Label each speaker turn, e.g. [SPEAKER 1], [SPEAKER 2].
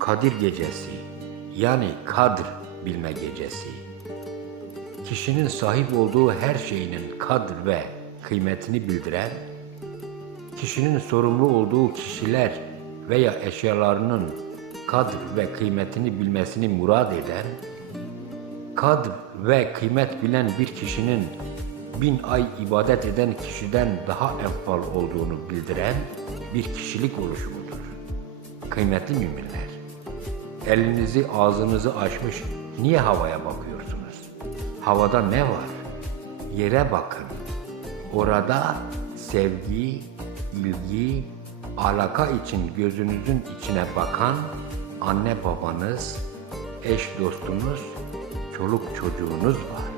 [SPEAKER 1] Kadir Gecesi yani Kadr bilme gecesi. Kişinin sahip olduğu her şeyinin kadr ve kıymetini bildiren, kişinin sorumlu olduğu kişiler veya eşyalarının kadr ve kıymetini bilmesini murad eden, kadr ve kıymet bilen bir kişinin bin ay ibadet eden kişiden daha eftal olduğunu bildiren bir kişilik oluşumudur. Kıymetli müminler, elinizi ağzınızı açmış niye havaya bakıyorsunuz? Havada ne var? Yere bakın. Orada sevgi, ilgi, alaka için gözünüzün içine bakan anne babanız, eş dostunuz, çoluk çocuğunuz var.